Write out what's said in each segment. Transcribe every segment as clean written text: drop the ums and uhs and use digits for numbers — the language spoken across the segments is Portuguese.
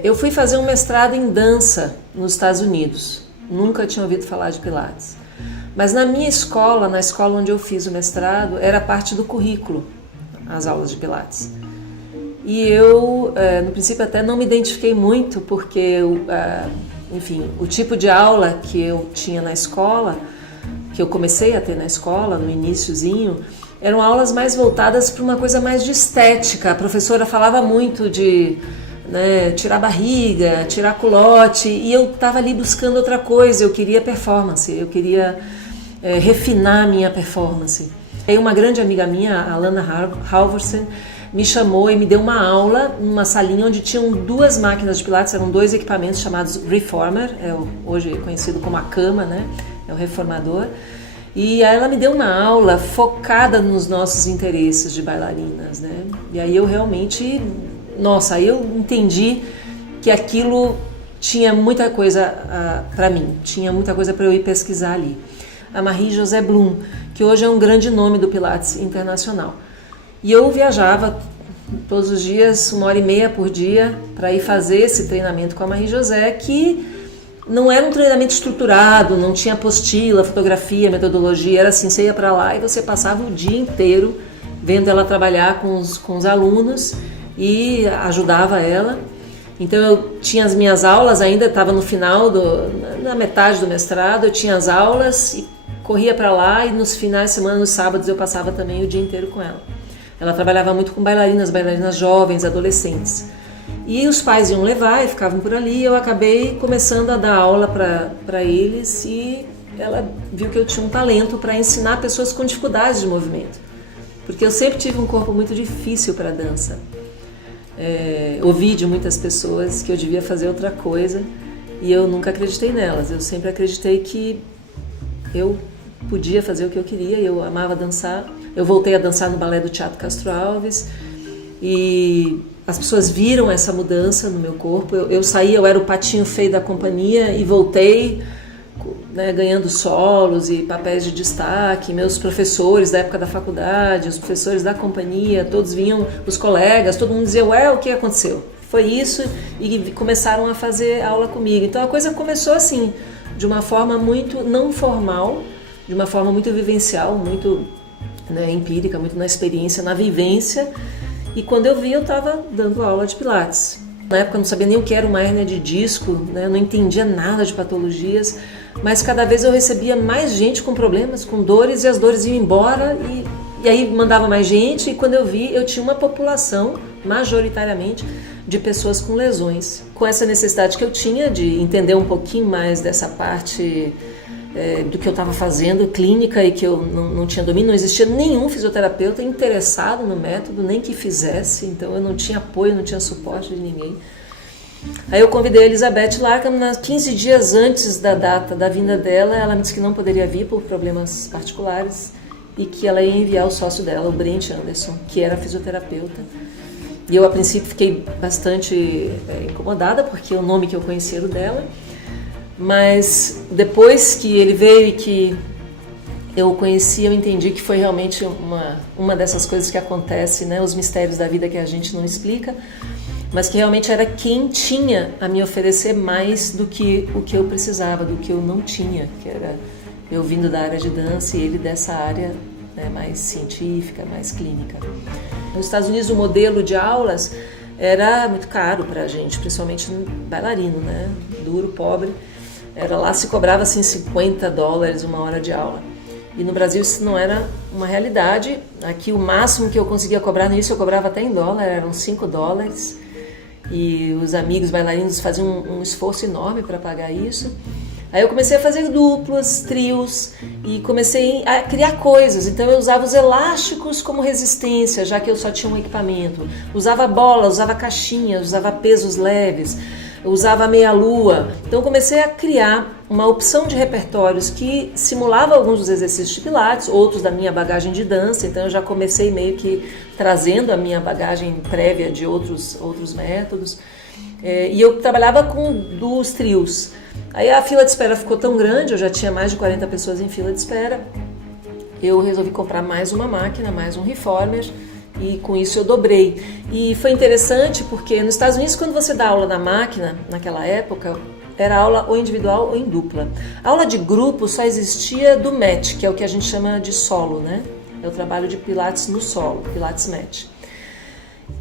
Eu fui fazer um mestrado em dança nos Estados Unidos. Nunca tinha ouvido falar de Pilates. Mas na minha escola, na escola onde eu fiz o mestrado, era parte do currículo, as aulas de Pilates. E eu, no princípio, até não me identifiquei muito, porque, enfim, o tipo de aula que eu tinha na escola, que eu comecei a ter na escola, no iniciozinho, eram aulas mais voltadas para uma coisa mais de estética. A professora falava muito de tirar barriga, tirar culote, e eu estava ali buscando outra coisa. Eu queria performance, eu queria refinar a minha performance. Aí uma grande amiga minha, a Alana Halvorsen, me chamou e me deu uma aula numa salinha onde tinham 2 máquinas de Pilates, eram 2 equipamentos chamados Reformer, hoje conhecido como a cama, né? É o reformador. E aí ela me deu uma aula focada nos nossos interesses de bailarinas, né? E aí eu realmente, aí eu entendi que aquilo tinha muita coisa para mim, tinha muita coisa para eu ir pesquisar ali. A Marie-José Blum, que hoje é um grande nome do Pilates internacional. E eu viajava todos os dias, 1h30 por dia, para ir fazer esse treinamento com a Marie-José, que não era um treinamento estruturado, não tinha apostila, fotografia, metodologia, era assim, você ia para lá e você passava o dia inteiro vendo ela trabalhar com os alunos e ajudava ela. Então eu tinha as minhas aulas, ainda estava no final, na metade do mestrado, eu tinha as aulas e corria para lá, e nos finais de semana, nos sábados, eu passava também o dia inteiro com ela. Ela trabalhava muito com bailarinas jovens, adolescentes. E os pais iam levar e ficavam por ali, e eu acabei começando a dar aula para eles, e ela viu que eu tinha um talento para ensinar pessoas com dificuldades de movimento. Porque eu sempre tive um corpo muito difícil para dança. Ouvi de muitas pessoas que eu devia fazer outra coisa, e eu nunca acreditei nelas. Eu sempre acreditei que eu podia fazer o que eu queria, e eu amava dançar. Eu voltei a dançar no balé do Teatro Castro Alves, e as pessoas viram essa mudança no meu corpo. Eu saí, eu era o patinho feio da companhia e voltei, né, ganhando solos e papéis de destaque. Meus professores da época da faculdade, os professores da companhia, todos vinham, os colegas, todo mundo dizia, o que aconteceu? Foi isso, e começaram a fazer aula comigo. Então a coisa começou assim, de uma forma muito não formal, de uma forma muito vivencial, muito empírica, muito na experiência, na vivência. E quando eu vi, eu estava dando aula de Pilates. Na época eu não sabia nem o que era uma hérnia de disco, né? Eu não entendia nada de patologias, mas cada vez eu recebia mais gente com problemas, com dores, e as dores iam embora, e aí mandava mais gente, e quando eu vi, eu tinha uma população, majoritariamente, de pessoas com lesões. Com essa necessidade que eu tinha de entender um pouquinho mais dessa parte do que eu estava fazendo, clínica, e que eu não tinha domínio, não existia nenhum fisioterapeuta interessado no método, nem que fizesse, então eu não tinha apoio, não tinha suporte de ninguém. Aí eu convidei a Elizabeth Larkham, 15 dias antes da data da vinda dela, ela me disse que não poderia vir por problemas particulares, e que ela ia enviar o sócio dela, o Brent Anderson, que era fisioterapeuta. E eu, a princípio, fiquei bastante incomodada, porque o nome que eu conhecia era o dela. Mas depois que ele veio e que eu o conheci, eu entendi que foi realmente uma dessas coisas que acontece, né? Os mistérios da vida que a gente não explica, mas que realmente era quem tinha a me oferecer mais do que o que eu precisava, do que eu não tinha, que era eu vindo da área de dança e ele dessa área, né, mais científica, mais clínica. Nos Estados Unidos o modelo de aulas era muito caro para a gente, principalmente bailarino, né? Duro, pobre. Lá se cobrava assim $50 uma hora de aula. E no Brasil isso não era uma realidade. Aqui o máximo que eu conseguia cobrar no início, eu cobrava até em dólar, eram $5. E os amigos bailarinos faziam um esforço enorme para pagar isso. Aí eu comecei a fazer duplas, trios, e comecei a criar coisas. Então eu usava os elásticos como resistência, já que eu só tinha um equipamento. Usava bola, usava caixinhas, usava pesos leves, usava meia-lua. Então eu comecei a criar uma opção de repertórios que simulava alguns dos exercícios de Pilates, outros da minha bagagem de dança. Então eu já comecei meio que trazendo a minha bagagem prévia de outros métodos. E eu trabalhava com dos trios. Aí a fila de espera ficou tão grande, eu já tinha mais de 40 pessoas em fila de espera. Eu resolvi comprar mais uma máquina, mais um reformer, e com isso eu dobrei. E foi interessante porque nos Estados Unidos, quando você dá aula na máquina, naquela época, era aula ou individual ou em dupla. A aula de grupo só existia do mat, que é o que a gente chama de solo, né? É o trabalho de Pilates no solo, Pilates mat.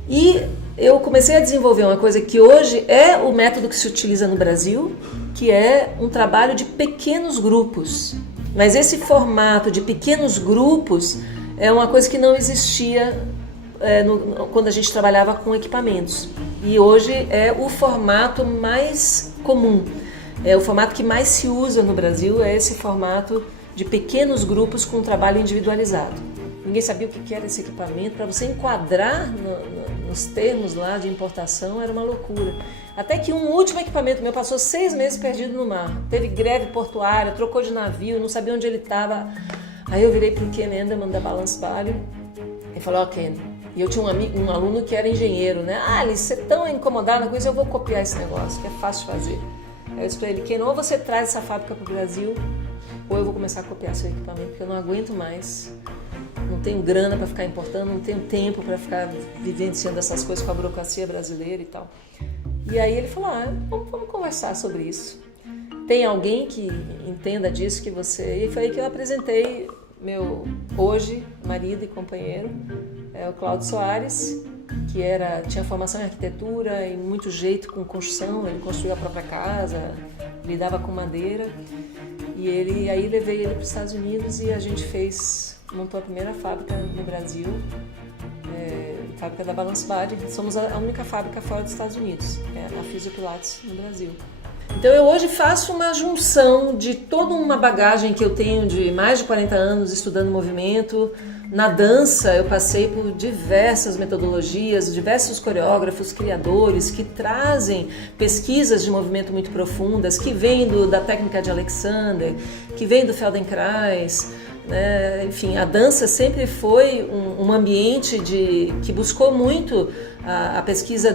E eu comecei a desenvolver uma coisa que hoje é o método que se utiliza no Brasil, que é um trabalho de pequenos grupos. Mas esse formato de pequenos grupos é uma coisa que não existia quando a gente trabalhava com equipamentos. E hoje é o formato mais comum. É o formato que mais se usa no Brasil, é esse formato de pequenos grupos com trabalho individualizado. Ninguém sabia o que era esse equipamento. Para você enquadrar nos termos lá de importação era uma loucura. Até que um último equipamento meu passou 6 meses perdido no mar. Teve greve portuária, trocou de navio, não sabia onde ele estava. Aí eu virei para o Ken Enderman da Balance Body e falei, Ken, e eu tinha um aluno que era engenheiro, né? Alice, você é tão incomodada com isso, eu vou copiar esse negócio, que é fácil de fazer. Aí eu disse para ele, Ken, ou você traz essa fábrica para o Brasil, ou eu vou começar a copiar seu equipamento, porque eu não aguento mais. Não tenho grana para ficar importando, não tenho tempo para ficar vivenciando essas coisas com a burocracia brasileira e tal. E aí ele falou, vamos conversar sobre isso. Tem alguém que entenda disso que você... E foi aí que eu apresentei meu hoje marido e companheiro, o Cláudio Soares, que tinha formação em arquitetura e muito jeito com construção. Ele construiu a própria casa, lidava com madeira. E aí levei ele para os Estados Unidos e a gente montou a primeira fábrica no Brasil, fábrica da Balance Body. Somos a única fábrica fora dos Estados Unidos, a Fisiopilates no Brasil. Então eu hoje faço uma junção de toda uma bagagem que eu tenho de mais de 40 anos estudando movimento. Na dança eu passei por diversas metodologias, diversos coreógrafos, criadores que trazem pesquisas de movimento muito profundas, que vêm da técnica de Alexander, que vêm do Feldenkrais, né? Enfim, a dança sempre foi um ambiente que buscou muito a pesquisa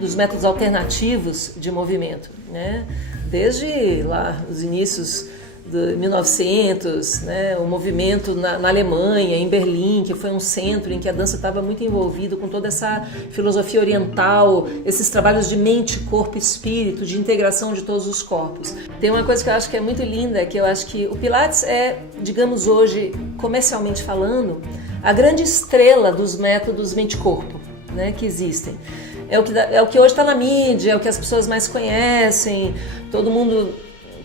dos métodos alternativos de movimento, né? Desde lá os inícios de 1900, né? O movimento na Alemanha, em Berlim, que foi um centro em que a dança estava muito envolvida com toda essa filosofia oriental, esses trabalhos de mente, corpo e espírito, de integração de todos os corpos. Tem uma coisa que eu acho que é muito linda, que eu acho que o Pilates é, digamos hoje, comercialmente falando, a grande estrela dos métodos mente-corpo, né, que existem. É o que hoje está na mídia, é o que as pessoas mais conhecem, todo mundo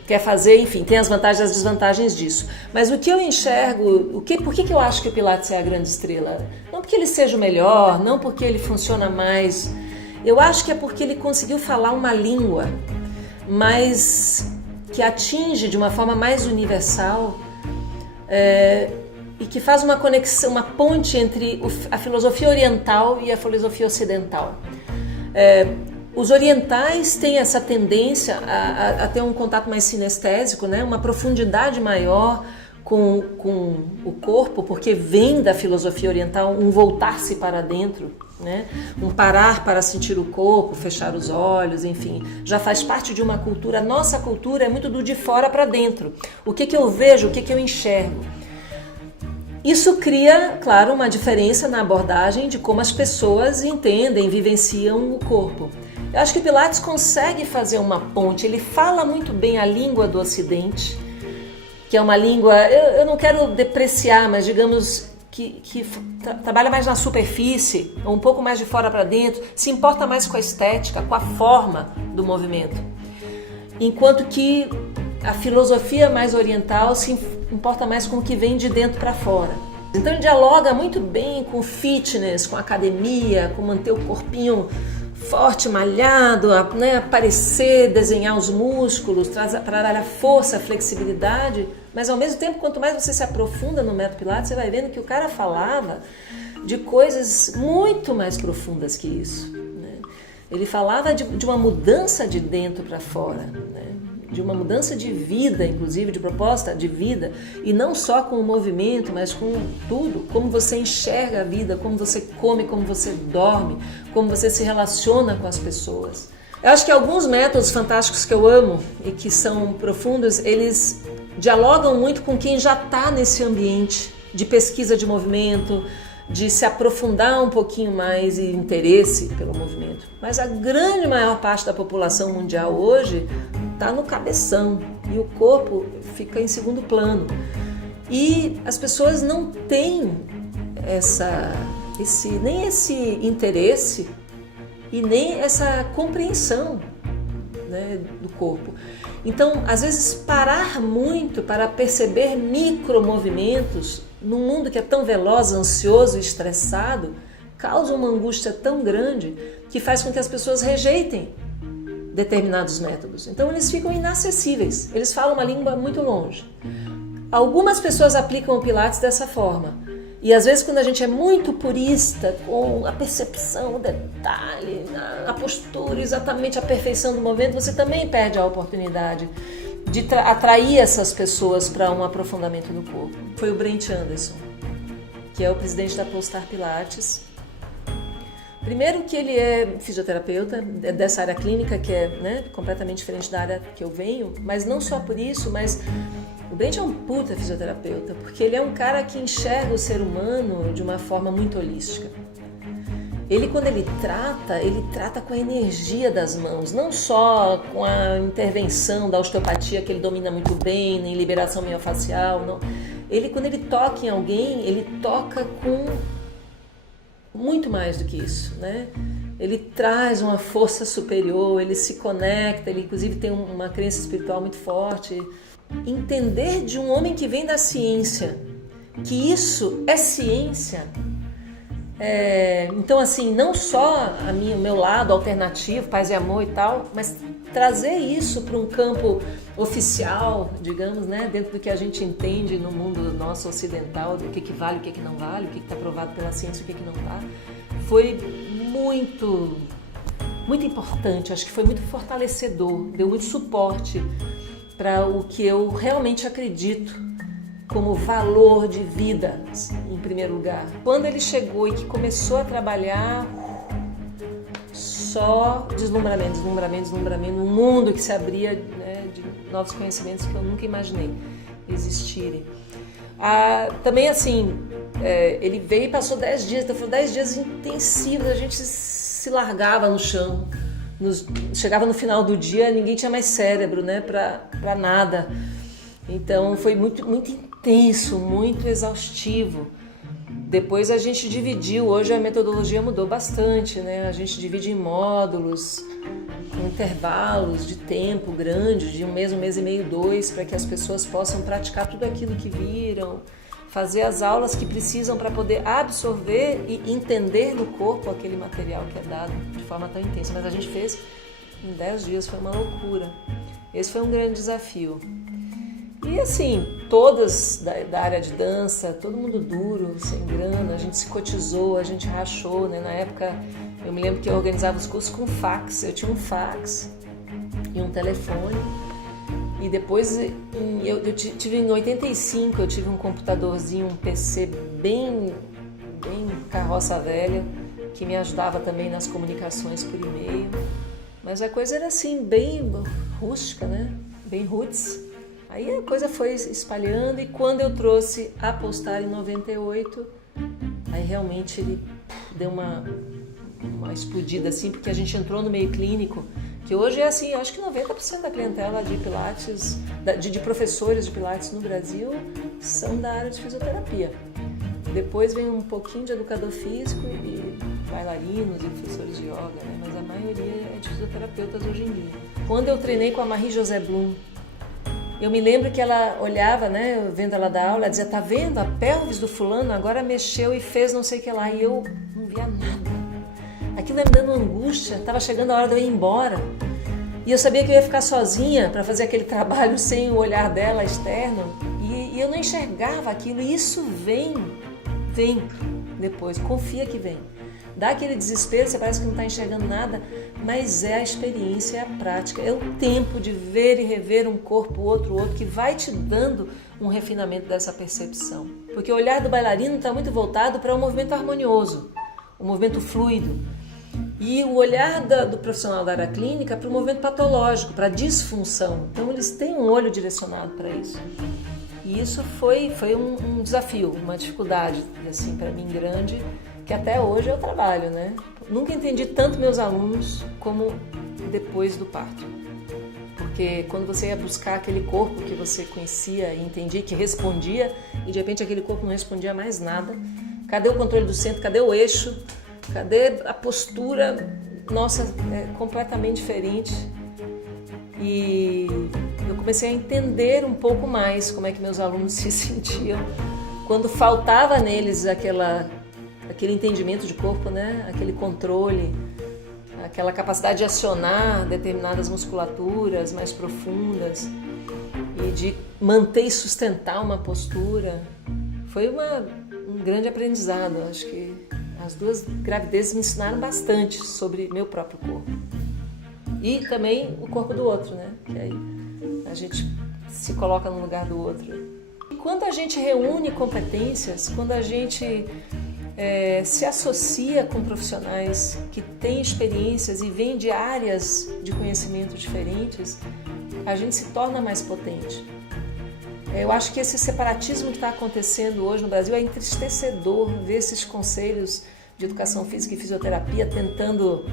quer fazer, enfim, tem as vantagens e as desvantagens disso. Mas o que eu enxergo, por que eu acho que o Pilates é a grande estrela? Não porque ele seja o melhor, não porque ele funciona mais. Eu acho que é porque ele conseguiu falar uma língua que atinge de uma forma mais universal e que faz uma conexão, uma ponte entre a filosofia oriental e a filosofia ocidental. Os orientais têm essa tendência a ter um contato mais sinestésico, né? Uma profundidade maior com o corpo, porque vem da filosofia oriental um voltar-se para dentro, né? Um parar para sentir o corpo, fechar os olhos, enfim, já faz parte de uma cultura. Nossa cultura é muito do de fora para dentro. O que eu vejo, o que eu enxergo? Isso cria, claro, uma diferença na abordagem de como as pessoas entendem, vivenciam o corpo. Eu acho que o Pilates consegue fazer uma ponte, ele fala muito bem a língua do Ocidente, que é uma língua, eu não quero depreciar, mas digamos que trabalha mais na superfície, um pouco mais de fora para dentro, se importa mais com a estética, com a forma do movimento. Enquanto que a filosofia mais oriental se importa mais com o que vem de dentro para fora. Então ele dialoga muito bem com fitness, com academia, com manter o corpinho forte, malhado, né, aparecer, desenhar os músculos, trabalhar força, flexibilidade, mas ao mesmo tempo, quanto mais você se aprofunda no método Pilates, você vai vendo que o cara falava de coisas muito mais profundas que isso, né? Ele falava de uma mudança de dentro para fora, né? De uma mudança de vida, inclusive, de proposta de vida, e não só com o movimento, mas com tudo, como você enxerga a vida, como você come, como você dorme, como você se relaciona com as pessoas. Eu acho que alguns métodos fantásticos que eu amo e que são profundos, eles dialogam muito com quem já está nesse ambiente de pesquisa de movimento, de se aprofundar um pouquinho mais e interesse pelo movimento. Mas a grande maior parte da população mundial hoje está no cabeção e o corpo fica em segundo plano. E as pessoas não têm nem esse interesse e nem essa compreensão, né, do corpo. Então, às vezes, parar muito para perceber micromovimentos num mundo que é tão veloz, ansioso e estressado, causa uma angústia tão grande que faz com que as pessoas rejeitem determinados métodos. Então, eles ficam inacessíveis, eles falam uma língua muito longe. Algumas pessoas aplicam o Pilates dessa forma. E às vezes quando a gente é muito purista, com a percepção, o detalhe, a postura, exatamente a perfeição do movimento, você também perde a oportunidade de atrair essas pessoas para um aprofundamento no corpo. Foi o Brent Anderson, que é o presidente da Polestar Pilates. Primeiro que ele é fisioterapeuta, dessa área clínica, que é, né, completamente diferente da área que eu venho, mas não só por isso, mas o Brent é um puta fisioterapeuta, porque ele é um cara que enxerga o ser humano de uma forma muito holística. Ele, quando ele trata com a energia das mãos, não só com a intervenção da osteopatia, que ele domina muito bem, nem liberação miofascial, não. Ele, quando ele toca em alguém, ele toca com muito mais do que isso, né? Ele traz uma força superior, ele se conecta, ele inclusive tem uma crença espiritual muito forte. Entender de um homem que vem da ciência, que isso é ciência. Então, assim, não só o meu lado alternativo, paz e amor e tal, mas trazer isso para um campo oficial, digamos, né, dentro do que a gente entende no mundo nosso ocidental, do que vale, o que não vale, o que está provado pela ciência, o que não está, foi muito, muito importante. Acho que foi muito fortalecedor, deu muito suporte para o que eu realmente acredito como valor de vida, em primeiro lugar. Quando ele chegou e que começou a trabalhar, só deslumbramento, um mundo que se abria, né, de novos conhecimentos que eu nunca imaginei existirem. Também assim, ele veio e passou 10 dias, então foram 10 dias intensivos, a gente se largava no chão. Chegava no final do dia, ninguém tinha mais cérebro, né, para nada. Então foi muito, muito intenso, muito exaustivo. Depois a gente dividiu, hoje a metodologia mudou bastante, né? A gente divide em módulos, com intervalos de tempo grandes, de um mês e meio, 2, para que as pessoas possam praticar tudo aquilo que viram, fazer as aulas que precisam para poder absorver e entender no corpo aquele material que é dado de forma tão intensa. Mas a gente fez em 10 dias, foi uma loucura. Esse foi um grande desafio. E assim, todas da área de dança, todo mundo duro, sem grana, a gente se cotizou, a gente rachou, né? Na época, eu me lembro que eu organizava os cursos com fax. Eu tinha um fax e um telefone. E depois, eu tive em 85, eu tive um computadorzinho, um PC bem carroça velha, que me ajudava também nas comunicações por e-mail. Mas a coisa era assim, bem rústica, né? Bem roots. Aí a coisa foi se espalhando e quando eu trouxe a Polestar em 98, aí realmente ele deu uma explodida assim, porque a gente entrou no meio clínico, que hoje é assim, eu acho que 90% da clientela de Pilates, de professores de Pilates no Brasil, são da área de fisioterapia. Depois vem um pouquinho de educador físico e bailarinos e professores de yoga, né? Mas a maioria é de fisioterapeutas hoje em dia. Quando eu treinei com a Marie-José Blum, eu me lembro que ela olhava, né, vendo ela dar aula, ela dizia, tá vendo? A pelvis do fulano agora mexeu e fez não sei o que lá. E eu não via nada. Aquilo ia me dando angústia, estava chegando a hora de eu ir embora. E eu sabia que eu ia ficar sozinha para fazer aquele trabalho sem o olhar dela externo. E eu não enxergava aquilo. E isso vem depois, confia que vem. Dá aquele desespero, você parece que não está enxergando nada, mas é a experiência, é a prática, é o tempo de ver e rever um corpo, outro, que vai te dando um refinamento dessa percepção. Porque o olhar do bailarino está muito voltado para um movimento harmonioso, um movimento fluido. E o olhar do profissional da área clínica para o movimento patológico, para a disfunção. Então eles têm um olho direcionado para isso. E isso foi um desafio, uma dificuldade, assim, para mim grande, que até hoje eu trabalho, né? Nunca entendi tanto meus alunos como depois do parto. Porque quando você ia buscar aquele corpo que você conhecia e entendia, que respondia, e de repente aquele corpo não respondia mais nada. Cadê o controle do centro? Cadê o eixo? Cadê a postura? Nossa, é completamente diferente. E eu comecei a entender um pouco mais como é que meus alunos se sentiam quando faltava neles aquele entendimento de corpo, né? Aquele controle, aquela capacidade de acionar determinadas musculaturas mais profundas e de manter e sustentar uma postura. Foi um grande aprendizado. Acho que as 2 gravidezes me ensinaram bastante sobre meu próprio corpo. E também o corpo do outro, né? Que aí a gente se coloca no lugar do outro. E quando a gente reúne competências, quando a gente se associa com profissionais que têm experiências e vêm de áreas de conhecimento diferentes, a gente se torna mais potente. Eu acho que esse separatismo que está acontecendo hoje no Brasil é entristecedor ver esses conselhos de educação física e fisioterapia tentando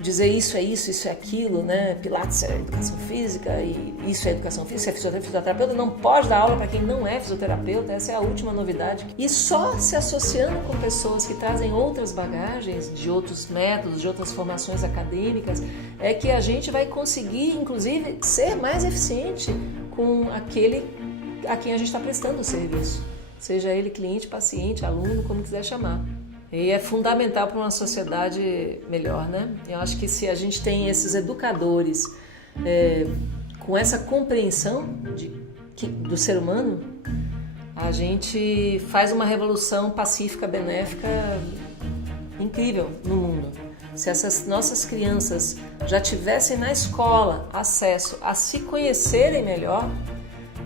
dizer isso é isso, isso é aquilo, né? Pilates é educação física e isso é educação física, é fisioterapeuta. Não pode dar aula para quem não é fisioterapeuta, essa é a última novidade. E só se associando com pessoas que trazem outras bagagens, de outros métodos, de outras formações acadêmicas, é que a gente vai conseguir, inclusive, ser mais eficiente com aquele a quem a gente está prestando o serviço. Seja ele cliente, paciente, aluno, como quiser chamar. E é fundamental para uma sociedade melhor, né? Eu acho que se a gente tem esses educadores com essa compreensão do ser humano, a gente faz uma revolução pacífica, benéfica, incrível no mundo. Se essas nossas crianças já tivessem na escola acesso a se conhecerem melhor,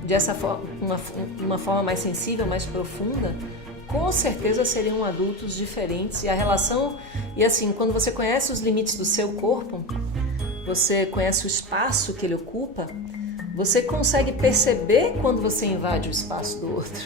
dessa forma, uma forma mais sensível, mais profunda, com certeza seriam adultos diferentes. E a relação, e assim, quando você conhece os limites do seu corpo, você conhece o espaço que ele ocupa, você consegue perceber quando você invade o espaço do outro,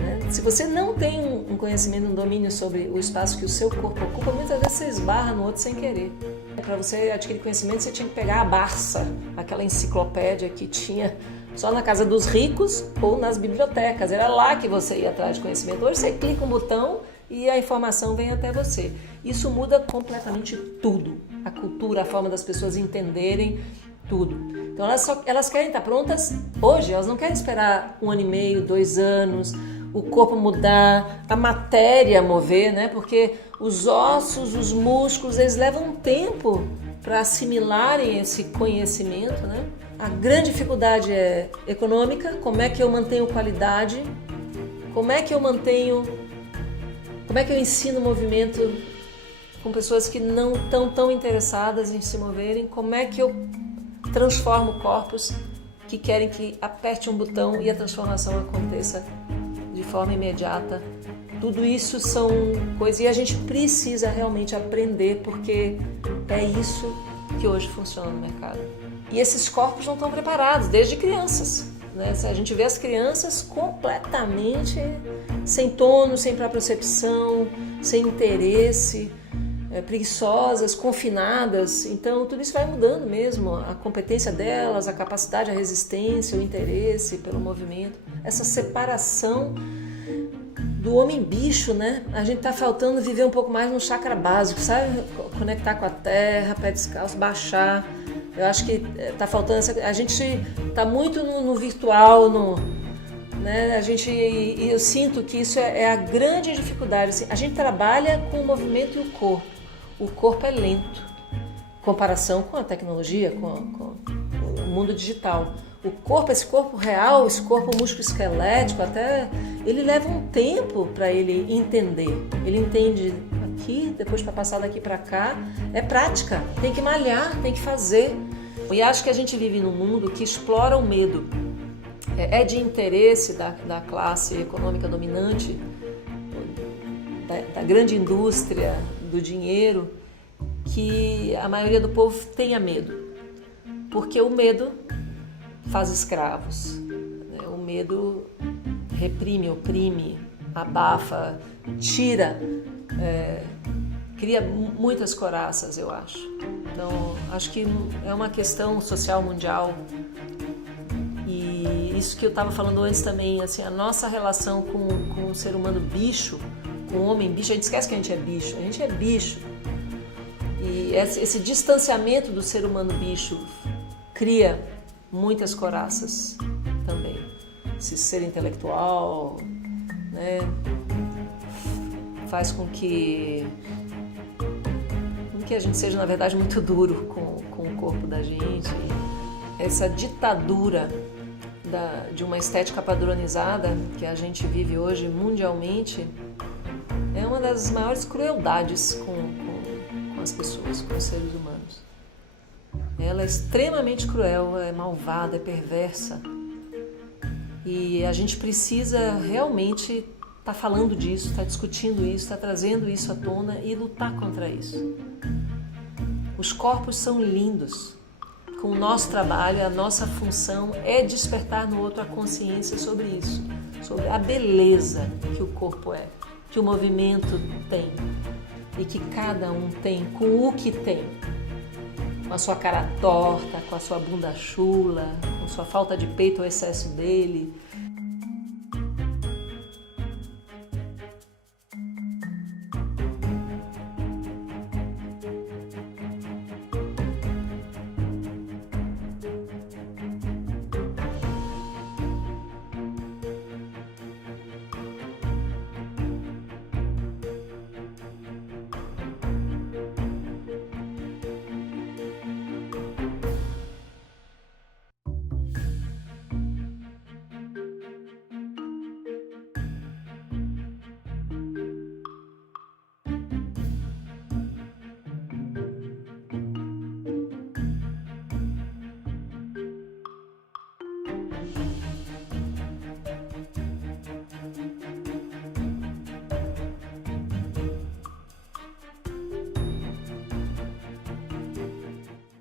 né? Se você não tem um conhecimento, um domínio sobre o espaço que o seu corpo ocupa, muitas vezes você esbarra no outro sem querer. Para você adquirir conhecimento, você tinha que pegar a Barça, aquela enciclopédia que tinha só na casa dos ricos ou nas bibliotecas. Era lá que você ia atrás de conhecimento. Hoje você clica um botão e a informação vem até você. Isso muda completamente tudo. A cultura, a forma das pessoas entenderem tudo. Então elas querem estar prontas hoje, elas não querem esperar 1 ano e meio, 2 anos, o corpo mudar, a matéria mover, né? Porque os ossos, os músculos, eles levam um tempo para assimilarem esse conhecimento, né? A grande dificuldade é econômica. Como é que eu mantenho qualidade? Como é que eu ensino movimento com pessoas que não estão tão interessadas em se moverem? Como é que eu transformo corpos que querem que aperte um botão e a transformação aconteça de forma imediata? Tudo isso são coisas e a gente precisa realmente aprender, porque é isso que hoje funciona no mercado. E esses corpos não estão preparados desde crianças, né? A gente vê as crianças completamente sem tônus, sem propriocepção, sem interesse, preguiçosas, confinadas. Então tudo isso vai mudando mesmo, a competência delas, a capacidade, a resistência, o interesse pelo movimento, essa separação do homem-bicho, né? A gente tá faltando viver um pouco mais no chakra básico, sabe? Conectar com a terra, pé descalço, baixar. Eu acho que tá faltando a gente tá muito no virtual, né? E eu sinto que isso é a grande dificuldade. Assim, a gente trabalha com o movimento e o corpo. O corpo é lento, em comparação com a tecnologia, com o mundo digital. O corpo, esse corpo real, esse corpo músculo-esquelético, até ele leva um tempo para ele entender. Ele entende aqui, depois para passar daqui para cá. É prática, tem que malhar, tem que fazer. E acho que a gente vive num mundo que explora o medo. É de interesse da classe econômica dominante, da grande indústria, do dinheiro, que a maioria do povo tenha medo. Porque o medo faz escravos. O medo reprime, oprime, abafa, tira, cria muitas coraças, eu acho. Então, acho que é uma questão social mundial. E isso que eu estava falando antes também, assim, a nossa relação com o ser humano bicho, com o homem bicho, a gente esquece que a gente é bicho. E esse distanciamento do ser humano bicho cria muitas coraças também. Esse ser intelectual, né, faz com que a gente seja, na verdade, muito duro com o corpo da gente. Essa ditadura de uma estética padronizada que a gente vive hoje mundialmente é uma das maiores crueldades com as pessoas, com os seres humanos. Ela é extremamente cruel, é malvada, é perversa. E a gente precisa realmente estar falando disso, estar discutindo isso, estar trazendo isso à tona e lutar contra isso. Os corpos são lindos. Com o nosso trabalho, a nossa função é despertar no outro a consciência sobre isso, sobre a beleza que o corpo é, que o movimento tem e que cada um tem com o que tem. Com a sua cara torta, com a sua bunda chula, com sua falta de peito ou excesso dele,